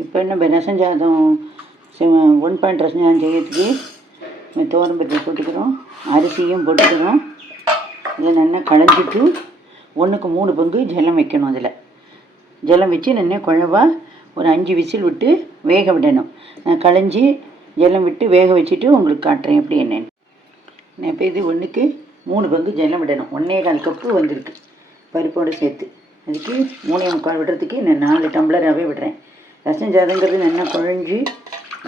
இப்போ நம்ம ரசம் சாதம் ஒன் பாயிண்ட் ரசம் சாதம் செய்யறதுக்கு துவரம்பருப்பு போட்டுக்கிறோம், அரிசியும் போட்டுக்கிறோம். இதில் நல்லா களைஞ்சிட்டு 1க்கு 3 பங்கு ஜலம் வைக்கணும். அதில் ஜலம் வச்சு நல்லா குழவா ஒரு 5 விசில் விட்டு வேக விடணும். நான் களைஞ்சி ஜலம் விட்டு வேக வச்சுட்டு உங்களுக்கு காட்டுறேன் எப்படி என்னென்னு. நான் இப்போ இது 1க்கு 3 பங்கு ஜலம் விடணும். 1.25 கப்பு வந்திருக்கு பருப்போடு சேர்த்து. அதுக்கு 3.25 விடுறதுக்கு நான் 4 டம்ளராகவே விடுறேன். ரசம் சாதங்கிறது நல்லா குழஞ்சி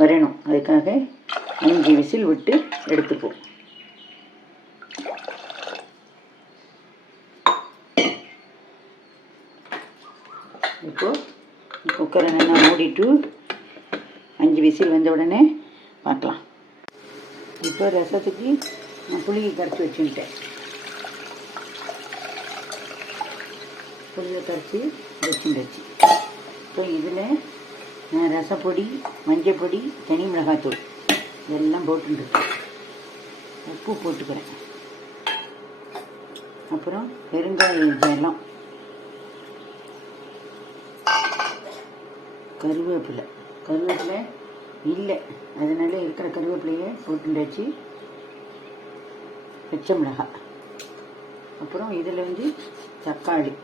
வரணும், அதுக்காக 5 விசில் விட்டு எடுத்துப்போம். இப்போது குக்கரை நல்லா மூடிட்டு 5 விசில் வந்த உடனே பார்க்கலாம். இப்போ ரசத்துக்கு நான் புளியை கரைச்சி வச்சுட்டேன். புளியை கரைச்சி வச்சுட்டாச்சு. இப்போ இதில் நான் ரசப்பொடி, மஞ்சள் பொடி, தனி மிளகாத்தூள் இதெல்லாம் போட்டுருக்கேன். உப்பு போட்டுக்கிறேன். அப்புறம் பெருங்காய ஜலம், கருவேப்பிலை இல்லை அதனால இருக்கிற கருவேப்பிலையை போட்டுண்டாச்சு. பச்சை மிளகாய், அப்புறம் இதில் தக்காளி,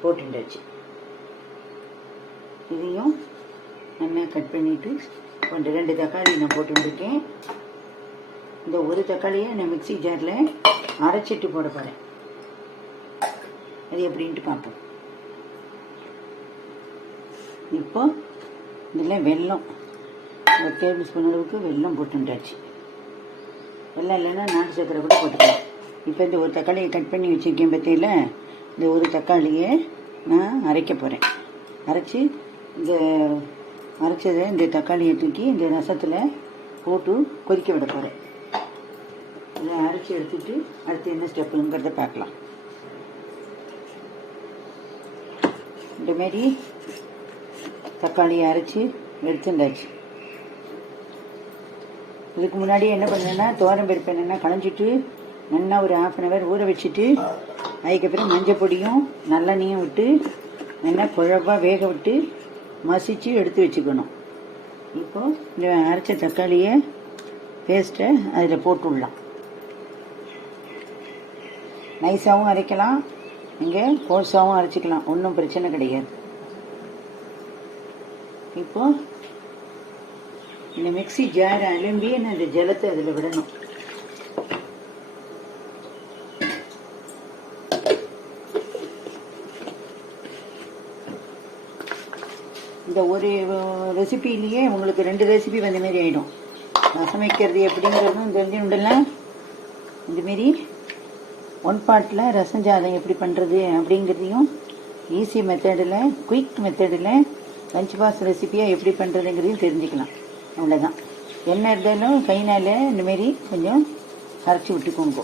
போட்டுண்டாச்சு. இதையும் நல்லா கட் பண்ணிவிட்டு 2 தக்காளி நான் போட்டுருக்கேன். இந்த ஒரு தக்காளியை நான் மிக்ஸி ஜாரில் அரைச்சிட்டு போட போகிறேன். அது எப்படின்ட்டு பார்ப்போம். இப்போ இதில் வெல்லம் 1 டேபிள் ஸ்பூன் அளவுக்கு வெல்லம் போட்டுண்டாச்சு. வெல்லம் இல்லைன்னா நாட்டு சர்க்கரை கூட போட்டுக்கலாம். இப்போ இந்த ஒரு தக்காளியை கட் பண்ணி வச்சுருக்கேன் பற்றியில், இந்த ஒரு தக்காளியை நான் அரைக்க போகிறேன். அரைச்சி அரைச்சதை இந்த தக்காளியை தூக்கி இந்த ரசத்தில் போட்டு கொதிக்க விட போகிறேன். இதை அரைச்சி எடுத்துட்டு அடுத்து என்ன ஸ்டெப்புங்கிறத பார்க்கலாம். இந்தமாரி தக்காளியை அரைச்சி எடுத்துட்டாச்சு. இதுக்கு முன்னாடி என்ன பண்ணேன்னா துவரம்பருப்பு என்னென்னா களைஞ்சிட்டு நல்லா ஒரு 1/2 hour ஊற வச்சுட்டு, அதுக்கப்புறம் மஞ்சள் பொடியும் நல்லெண்ணையும் விட்டு நல்லா குழப்பாக வேக விட்டு மசிச்சு எடுத்து வச்சுக்கணும். இப்போது இந்த அரைச்ச தக்காளியை பேஸ்ட்டை அதில் போட்டுடலாம். நைஸாகவும் அரைக்கலாம், இங்கே கோர்ஸாகவும் அரைச்சிக்கலாம், ஒன்றும் பிரச்சனை கிடையாது. இப்போது இந்த மிக்ஸி ஜாரை அலும்பி நான் இந்த ஜலத்தை அதில் விடணும். இந்த ஒரு ரெசிபிலேயே உங்களுக்கு 2 ரெசிபி வந்த மாரி ஆகிடும். ரசம் வைக்கிறது எப்படிங்கிறதும் தெரிஞ்சுடலாம். இந்தமாரி 1 பாட்டில் ரசம் சாதம் எப்படி பண்ணுறது அப்படிங்கிறதையும் ஈஸி மெத்தடில், குயிக் மெத்தடில் லஞ்ச் பாக்ஸ் ரெசிபியாக எப்படி பண்ணுறதுங்கிறதையும் தெரிஞ்சுக்கலாம். அவ்வளோதான். என்ன இருந்தாலும் கைனால் இந்தமாரி கொஞ்சம் அரைச்சி விட்டுக்கோங்க.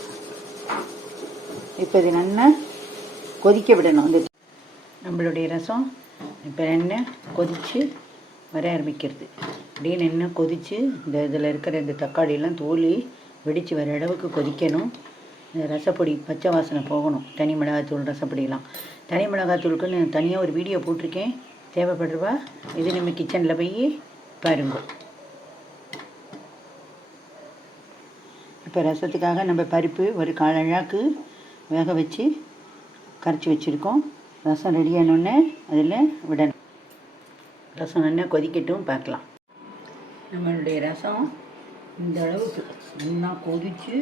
இப்போ இது நல்லா கொதிக்க விடணும். இந்த நம்மளுடைய ரசம் இப்போ எண்ணெய் கொதித்து வர ஆரம்பிக்கிறது. அப்படின்னு எண்ணெய் கொதித்து இதில் இருக்கிற இந்த தக்காளியெல்லாம் தோல் வெடித்து வர அளவுக்கு கொதிக்கணும். இந்த ரசப்பொடி பச்சை வாசனை போகணும். தனி மிளகாத்தூள் ரசப்பொடியெல்லாம். தனி மிளகாத்தூளுக்கு நான் தனியாக ஒரு வீடியோ போட்டிருக்கேன், தேவைப்படுறவா இது நம்ம கிச்சனில் போய் பாருங்க. இப்போ ரசத்துக்காக நம்ம பருப்பு ஒரு 1/4 அழாக்கு வேக வச்சு கரைச்சி வச்சுருக்கோம். ரசம் ரெடியானோடனே அதில் விடணும். ரசம் நல்லா கொதிக்கட்டும், பார்க்கலாம். நம்மளுடைய ரசம் இந்த அளவுக்கு நல்லா கொதித்து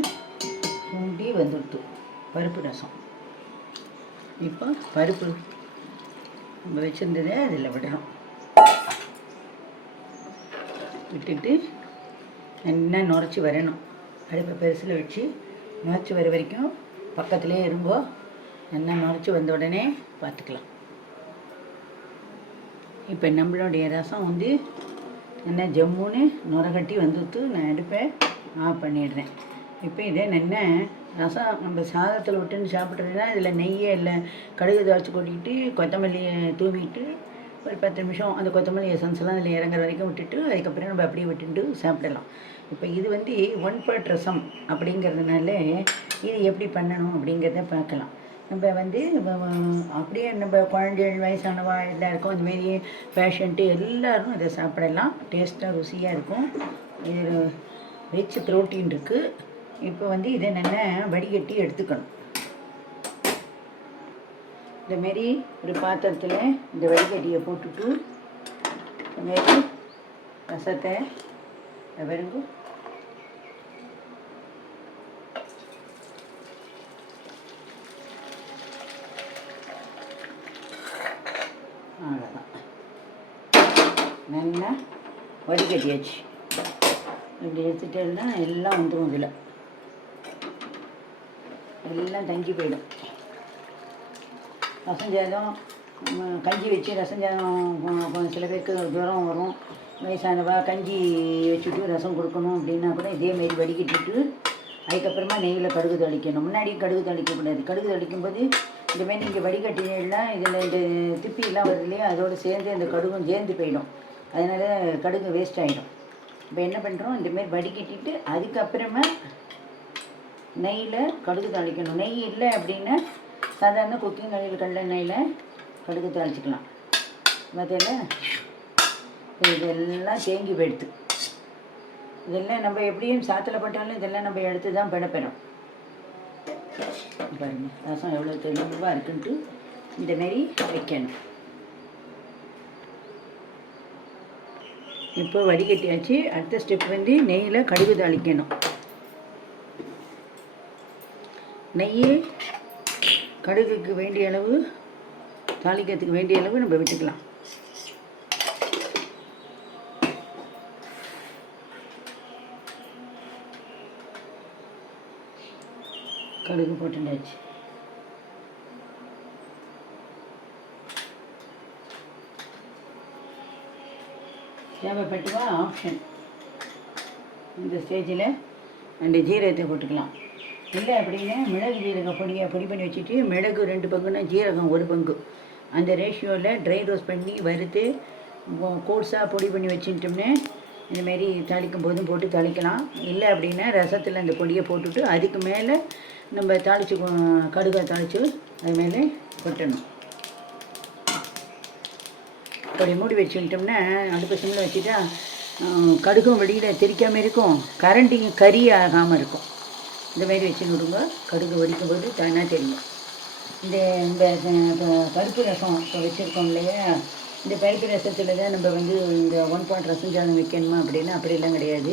சுண்டி வந்துடுத்து பருப்பு ரசம். இப்போ பருப்பு நம்ம வச்சுருந்ததை அதில் விடணும். விட்டுட்டு நல்லா நுரைச்சி வரணும். அடுப்பை பெருசில் வச்சு நுரைச்சி வர வரைக்கும் பக்கத்துலேயே இருங்கோ. நல்லா நுரைச்சி வந்த உடனே பார்த்துக்கலாம். இப்போ நம்மளுடைய ரசம் நல்லா ஜம்முன்னு நுரகட்டி வந்துட்டு நான் அடுப்பை ஆஃப் பண்ணிடுறேன். இப்போ இதே நல்லா ரசம் நம்ம சாதத்தில் விட்டுன்னு சாப்பிட்றதுனா இதில் நெய்யை இல்லை கடுகு தாளித்து கொட்டிட்டு கொத்தமல்லியை தூவிட்டு ஒரு 10 நிமிஷம் அந்த கொத்தமல்லி எசன்ஸ்லாம் அதில் இறங்குற வரைக்கும் விட்டுட்டு அதுக்கப்புறம் நம்ம அப்படியே விட்டுட்டு சாப்பிடலாம். இப்போ இது வந்து ஒன் பார்ட் ரசம் அப்படிங்கிறதுனால இது எப்படி பண்ணணும் அப்படிங்கிறத பார்க்கலாம். நம்ம வந்து அப்படியே நம்ம குழந்தைகள் வயசானவா எல்லாருக்கும் அதுமாரி பேஷண்ட்டு எல்லோரும் அதை சாப்பிடலாம். டேஸ்ட்டாக ருசியாக இருக்கும். இது ரிச் ப்ரோட்டீன் இருக்குது. இப்போ வந்து இதை நல்லா வடிகட்டி எடுத்துக்கணும். இந்தமாரி ஒரு பாத்திரத்தில் இந்த வடிகட்டியை போட்டுட்டு இதுமாரி ரசத்தை வெறுங்க அவ்வளோதான். நல்லா வடிகட்டியாச்சு. இப்படி எடுத்துட்டேன்னா எல்லாம் வந்துடும். இதில் எல்லாம் தங்கி போயிடும். ரசம் சாதம் கஞ்சி வச்சு ரசம் சாதம் சில பேருக்கு ஜுரம் வரும், வயசானவா கஞ்சி வச்சுட்டு ரசம் கொடுக்கணும் அப்படின்னா கூட இதேமாரி வடிகட்டிட்டு அதுக்கப்புறமா நெய்யில் கடுகு தாளிக்கணும். முன்னாடி கடுகு தாளிக்கக்கூடாது. கடுகு தாளிக்கும்போது இந்தமாரி நீங்கள் வடிகட்டினா இதில் இந்த திப்பிலாம் வருது இல்லையா, அதோடு சேர்ந்து அந்த கடுகும் சேர்ந்து போயிடும். அதனால் கடுகு வேஸ்ட் ஆகிடும். இப்போ என்ன பண்ணுறோம், இந்தமாரி வடிகட்டிட்டு அதுக்கப்புறமா நெய்யில் கடுகு தாளிக்கணும். நெய் இல்லை அப்படின்னா சாதாரண குக்கிங் ஆயில் கடலெண்ணெயில் கடுகு தாளிச்சிக்கலாம். பார்த்தீங்களா, இதெல்லாம் தேங்கி போயிடுது. இதெல்லாம் நம்ம எப்படியும் சாத்தில் போட்டாலும் இதெல்லாம் நம்ம எடுத்து தான் பெறப்போகிறோம். பாருங்க ரசம் எவ்வளோ தெளிவாக இருக்குன்ட்டு இந்தமாரி வைக்கணும். இப்போ வடிகட்டியாச்சு. அடுத்த ஸ்டெப் வந்து நெய்யில் கடுகு தாளிக்கணும். நெய் கடுகுக்கு வேண்டிய அளவு, தாளிக்கிறதுக்கு வேண்டிய அளவு நம்ம விட்டுக்கலாம். கடுகு போட்டுண்டாச்சு. தேவைப்பட்டுவா ஆப்ஷன். இந்த ஸ்டேஜில் 2 ஜீரகத்தை போட்டுக்கலாம். இல்லை அப்படின்னா மிளகு ஜீரக பொடி பண்ணி வச்சுட்டு மிளகு 2 பங்குன்னா ஜீரகம் 1 பங்கு அந்த ரேஷியோவில் ட்ரை ரோஸ்ட் பண்ணி வறுத்து கோர்ஸாக பொடி பண்ணி வச்சுட்டோம்னே இந்தமாரி தாளிக்கும் போதும் போட்டு தாளிக்கலாம். இல்லை அப்படின்னா ரசத்தில் அந்த பொடியை போட்டுட்டு அதுக்கு மேலே நம்ம தாளித்து கடுகை தாளித்து அது மேலே கொட்டணும். அப்படி மூடி வச்சுக்கிட்டோம்னா அடுப்பு சிம்மில் வச்சுட்டா கடுகும் வெளியில் தெரிக்காமல் இருக்கும், கரண்டிங்க கறி ஆகாமல் இருக்கும். இந்தமாரி வச்சு விடுங்க. கடுகு வடிக்கும்போது தானாக தெரியும். இந்த பருப்பு ரசம் இப்போ வச்சுருக்கோம் இல்லையா, இந்த பருப்பு ரசத்தில் தான் நம்ம வந்து இந்த 1 பாட் ரசம் சாதம் வைக்கணுமா அப்படின்னா அப்படிலாம் கிடையாது.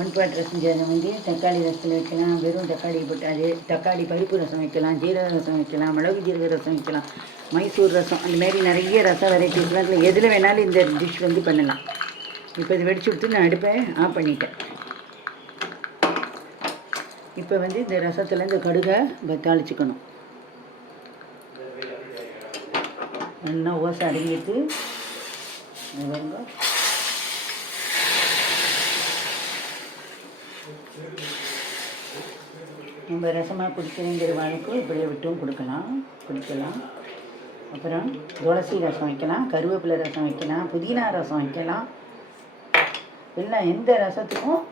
1 பாட் ரசம் சாதம் வந்து தக்காளி ரசத்தில் வைக்கலாம், வெறும் தக்காளி போட்டாது, தக்காளி பருப்பு ரசம் வைக்கலாம், ஜீரக ரசம் வைக்கலாம், மிளகு ஜீரக ரசம் வைக்கலாம், மைசூர் ரசம், அந்தமாரி நிறைய ரசம் வெரைட்டிஸ்லாம் இல்லை. எதில் வேணாலும் இந்த டிஷ் வந்து பண்ணலாம். இப்போ இது வெடிச்சு விட்டு நான் அடுப்பை ஆஃப் பண்ணிட்டேன். இப்போ வந்து இந்த ரசத்தில் இந்த கடுகை தாளிச்சுக்கணும். நல்லா ஓசை அடங்கிட்டு வருங்க. நம்ம ரசமாக குடிக்கிறேங்கிற வாழ்க்கை இப்படியே விட்டும் குடிக்கலாம். அப்புறம் துளசி ரசம் வைக்கலாம், கருவேப்பிலை ரசம் வைக்கலாம், புதினா ரசம் வைக்கலாம். எல்லாம் எந்த ரசத்துக்கும்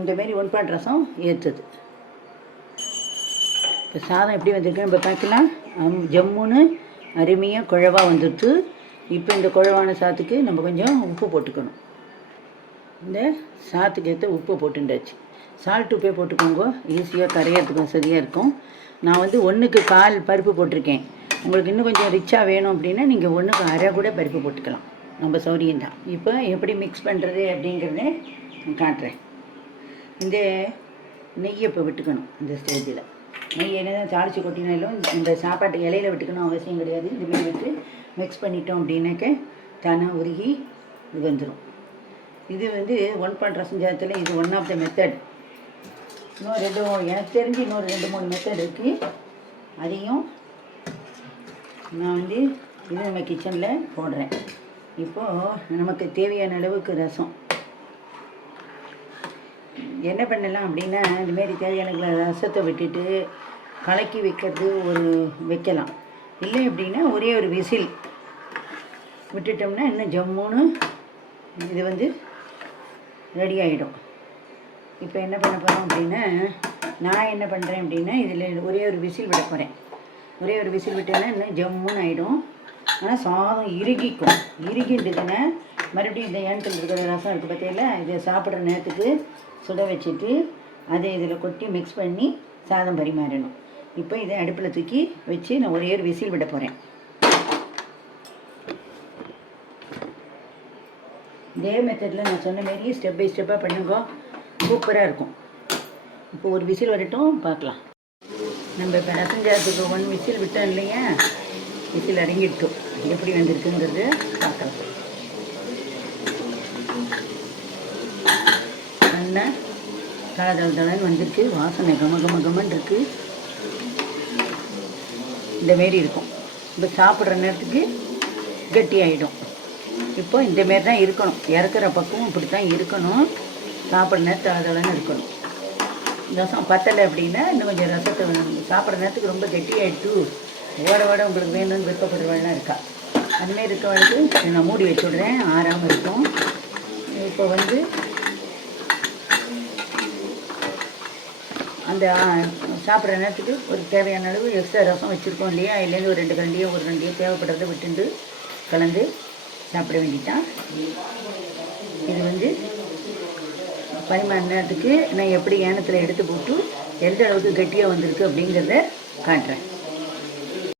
இந்தமாரி 1 பாட் ரசம் ஏற்றுது. இப்போ சாதம் எப்படி வந்திருக்கு நம்ம பார்க்கலாம். ஜம்முன்னு அருமையாக குழவாக வந்துடுது. இப்போ இந்த குழவான சாத்துக்கு நம்ம கொஞ்சம் உப்பு போட்டுக்கணும். இந்த சாத்துக்கு ஏற்ற உப்பு போட்டுண்டாச்சு. சால்ட் உப்பே போட்டுக்கோங்க, ஈஸியாக கரையிறதுக்கு வசதியாக இருக்கும். நான் வந்து 1க்கு 1/4 பருப்பு போட்டிருக்கேன். உங்களுக்கு இன்னும் கொஞ்சம் ரிச்சாக வேணும் அப்படின்னா நீங்கள் 1க்கு 1/2 கூட பருப்பு போட்டுக்கலாம். நம்ம சௌரியம்தான். இப்போ எப்படி மிக்ஸ் பண்ணுறது அப்படிங்கிறத காட்டுறேன். இந்த நெய்யை இப்போ விட்டுக்கணும். இந்த ஸ்டேஜில் நெய் என்ன தான் தாளித்து கொட்டினாலும் இந்த சாப்பாட்டு இலையில் விட்டுக்கணும் அவசியம் கிடையாது. இதுமாரி விட்டு மிக்ஸ் பண்ணிட்டோம் அப்படின்னாக்க தானாக உருகி இது வந்துடும். இது வந்து 1 பாட் ரசம் சாதத்தில் இது ஒன் ஆஃப் த மெத்தட். எனக்கு தெரிஞ்சு இன்னொரு 2-3 மெத்தட் இருக்குது. அதையும் நான் வந்து இது நம்ம கிச்சனில் போடுறேன். இப்போது நமக்கு தேவையான அளவுக்கு ரசம் என்ன பண்ணலாம் அப்படின்னா இந்தமாரி தேவையான ரசத்தை விட்டுட்டு கலக்கி வைக்கிறது வைக்கலாம். இல்லை அப்படின்னா ஒரே ஒரு விசில் விட்டுட்டோம்னா இன்னும் ஜம்முன்னு இது வந்து ரெடி ஆகிடும். இப்போ என்ன பண்ண போகிறோம் அப்படின்னா, நான் என்ன பண்ணுறேன் அப்படின்னா, இதில் ஒரே ஒரு விசில் விட போகிறேன். ஒரே ஒரு விசில் விட்டேன்னா இன்னும் ஜம்முன்னு ஆகிடும். ஆனால் சாதம் இறுகின்றதுன்னா மறுபடியும் இந்த ஏன்கள் இருக்கிற ரசம் இருக்குது பார்த்தீங்களா, இதை சாப்பிட்ற நேரத்துக்கு சுட வச்சுட்டு அதை இதில் கொட்டி மிக்ஸ் பண்ணி சாதம் பரிமாறணும். இப்போ இதை அடுப்பில் தூக்கி வச்சு நான் ஒரே ஒரு விசில் விட போகிறேன். இதே மெத்தடில் நான் சொன்ன மாரி ஸ்டெப் பை ஸ்டெப்பாக பண்ணுங்க, சூப்பராக இருக்கும். இப்போ ஒரு விசில் வரட்டும், பார்க்கலாம். நம்ம இப்போ ரசம் சாதத்துக்கு 1 விசில் விட்டோம் இல்லையா, விசில் அடங்கிட்டோம். எப்படி வந்திருக்குங்கிறது பார்க்கலாம். நல்லா தளன்னு வந்திருக்கு. வாசனை கமன்னு இருக்குது. இந்தமாரி இருக்கும். இப்போ சாப்பிட்ற நேரத்துக்கு கட்டி ஆகிடும். இப்போ இந்தமாரி தான் இருக்கணும். இறக்குற பக்கம் இப்படி தான் இருக்கணும். சாப்பிட்ற நேரத்து தளன்னு இருக்கணும். ரசம் பத்தலை அப்படின்னா இன்னும் கொஞ்சம் ரசத்தை சாப்பிட்ற நேரத்துக்கு ரொம்ப கெட்டியாகிட்டு ஓட உங்களுக்கு வேணும்னு விருப்பப்படுறவெல்லாம் இருக்கா. அதுமாரி இருக்கவளுக்கு நான் மூடி வச்சு விட்றேன், ஆறாமல் இருக்கும். இப்போ வந்து அந்த சாப்பிட்ற நேரத்துக்கு ஒரு தேவையான அளவு எக்ஸ்ட்ரா ரசம் வச்சுருக்கோம் இல்லையா, அதுலேருந்து ஒரு 2 கரண்டியோ ஒரு 2 தேவைப்படுறதை விட்டுண்டு கலந்து சாப்பிட வேண்டியதான். இது வந்து பரிமாற நேரத்துக்கு நான் எப்படி ஏனத்தில் எடுத்து போட்டு எந்த அளவுக்கு கெட்டியாக வந்திருக்கு அப்படிங்கிறத காட்டுறேன்.